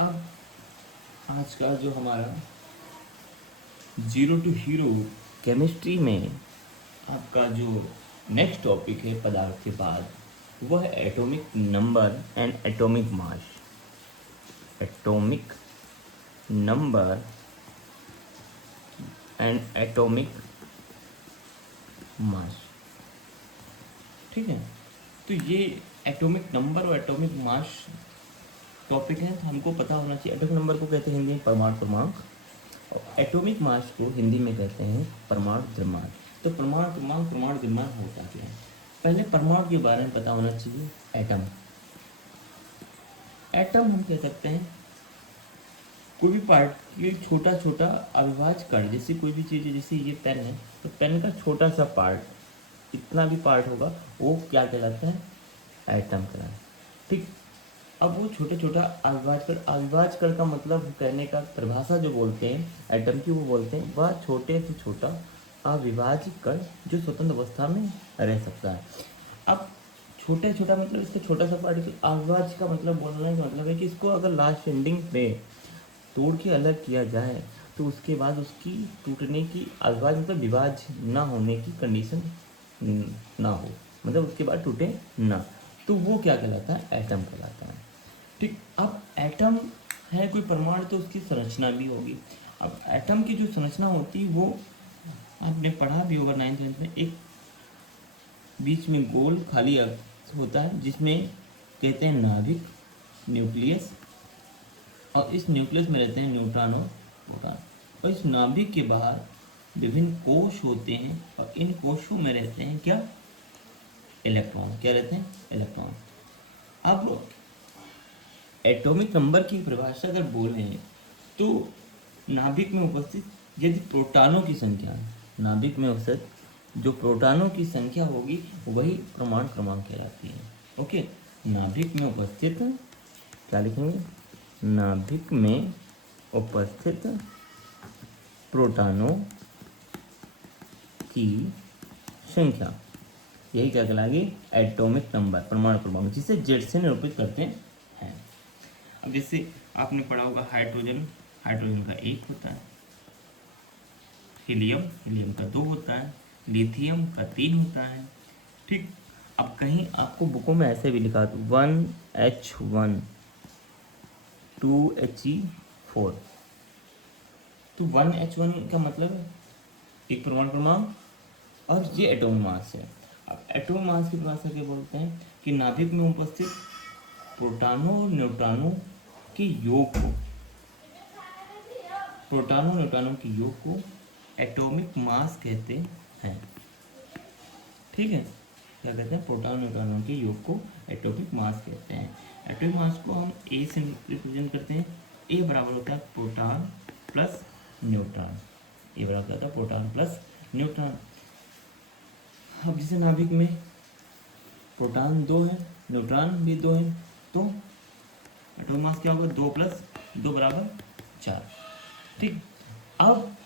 अब आज का जो हमारा जीरो टू हीरो केमिस्ट्री में आपका जो नेक्स्ट टॉपिक है पदार्थ के बाद, वह है atomic number and atomic mass. Atomic number and atomic mass. ठीक है, तो ये एटॉमिक नंबर और एटॉमिक मास टॉपिक है, तो हमको पता होना चाहिए। एटॉमिक नंबर को कहते हैं हिंदी में परमाणु क्रमांक, और एटॉमिक मास को हिंदी में कहते हैं परमाणु द्रव्यमान। तो परमाणु क्रमांक, परमाणु द्रव्यमान होता क्या है? पहले परमाणु के बारे में पता होना चाहिए। एटम, एटम हम कह सकते हैं कोई भी पार्टिकल, छोटा छोटा अविभाज्य कण। जैसे कोई भी चीज़ है, जैसे ये पेन है, तो पेन का छोटा सा पार्ट, इतना भी पार्ट होगा, वो क्या कहलाता है? एटम कहलाता है। ठीक, अब वो छोटे छोटा अविभाज्य कण, अविभाज्य कण का मतलब कहने का परिभाषा जो बोलते हैं एटम की, वो बोलते हैं वह छोटे से छोटा अविभाज्य कण जो स्वतंत्र अवस्था में रह सकता है। अब छोटे छोटा मतलब इसका छोटा सा पार्टिकल, अविभाज्य का मतलब बोलने का मतलब है कि इसको अगर लास्ट एंडिंग पे तोड़ के अलग किया जाए तो उसके बाद उसकी टूटने की, अविभाज्य मतलब विभाज्य ना होने की कंडीशन ना हो, मतलब उसके बाद टूटे ना, तो वो क्या कहलाता है? एटम कहलाता है। ठीक, अब एटम है कोई परमाणु, तो उसकी संरचना भी होगी। अब एटम की जो संरचना होती है वो आपने पढ़ा भी होगा 9th में। एक बीच में गोल खाली होता है जिसमें कहते हैं नाभिक, न्यूक्लियस, और इस न्यूक्लियस में रहते हैं न्यूट्रॉन और प्रोटॉन। और इस नाभिक के बाहर विभिन्न कोश होते हैं, और इन कोशों में रहते हैं क्या? इलेक्ट्रॉन। क्या रहते हैं? इलेक्ट्रॉन। अब एटॉमिक नंबर की परिभाषा अगर बोलें तो नाभिक में उपस्थित यदि प्रोटॉनों की संख्या, नाभिक में उपस्थित जो प्रोटॉनों की संख्या होगी वही परमाणु क्रमांक कहलाती है। ओके, नाभिक में उपस्थित, क्या लिखेंगे? नाभिक में उपस्थित प्रोटॉनों की संख्या, यही क्या कहलाएगी? एटॉमिक नंबर, परमाणु क्रमांक, जिसे जेड से निरूपित करते हैं। अब जैसे आपने पढ़ा होगा हाइड्रोजन, हाइड्रोजन का 1 होता है, हीलियम, हीलियम का 2 होता है, लिथियम का 3 होता है। ठीक, अब कहीं आपको बुकों में ऐसे भी लिखा 1H1 2He4, तो 1H1 का मतलब एक परमाणु क्रमांक, और ये एटॉमिक मास है। अब एटॉमिक मास की परिभाषा क्या बोलते हैं कि नाभिक में उपस्थित प्रोटॉनों और न्यूट्रॉनों के योग को, प्रोटॉनों न्यूट्रॉनों के योग को एटॉमिक मास कहते हैं। ठीक है, क्या कहते हैं? प्रोटॉन न्यूट्रॉनों के योग को एटॉमिक मास कहते हैं। एटॉमिक मास को हम ए से रिप्रेजेंट करते हैं। ए बराबर होता है प्रोटॉन प्लस न्यूट्रॉन। ए बराबर होता है प्रोटॉन प्लस न्यूट्रॉन। अब जैसे नाभिक में प्रोटॉन 2 है, न्यूट्रॉन भी 2 है, तो एटॉमिक मास क्या होगा? 2 + 2 = 4। ठीक, अब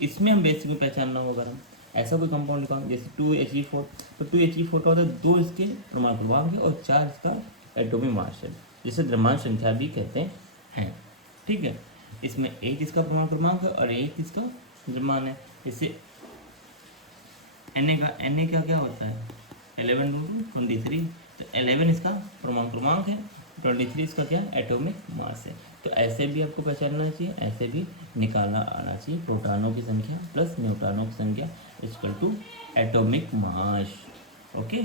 इसमें हम बेसिक में पहचानना होगा, हम ऐसा कोई कंपाउंड लिखा जैसे 2He4, तो 2He4 का मतलब 2 इसके परमाणु क्रमांक है और 4 इसका एटॉमिक मास है, जिसे द्रव्यमान संख्या भी कहते हैं। ठीक है, इसमें 1 इसका परमाणु क्रमांक है और 1 इसका द्रव्यमान है। जैसे Na का क्या होता है? 11×23, तो 11 इसका परमाणु क्रमांक है, 23 इसका क्या? एटॉमिक मास है। तो ऐसे भी आपको पहचानना चाहिए, ऐसे भी निकालना आना चाहिए। प्रोटॉनों की संख्या प्लस न्यूट्रॉनों की संख्या equal to atomic mass. Okay.